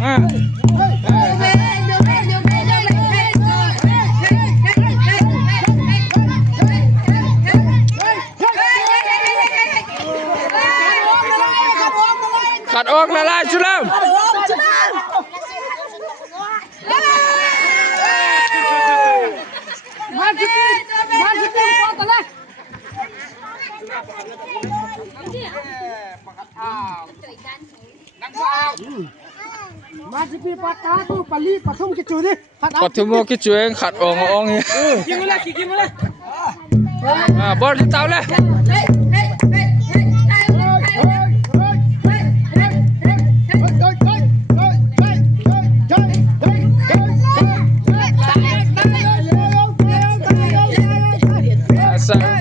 ขัดออกละลายชุลามมาสิพอกันเลยมาสิปีปากกาตู้ปลีปะทุ่มกิจุดิปทุมโมกิจเองขัดออกอองเนี่ยกินมาเลยกินมาเลยบอลที่เต้าเลย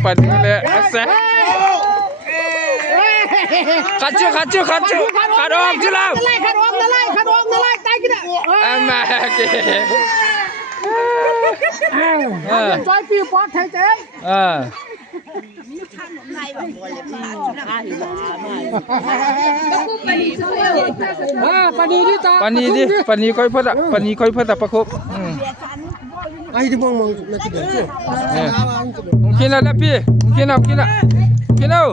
ปันนี้เลยเซ่ขัดจูขัดออกจุลามขัดออกนั่นเลยตายกินอ่ะมาเก๋จอยปีปอดไทยเจ๊ปนีดิตาปนีค่อยเพิ่มปนีค่อยเพิ่มประคบไอ้ที่มองน่าจะเดือดจ้ะกินแล้วพี่กินเอา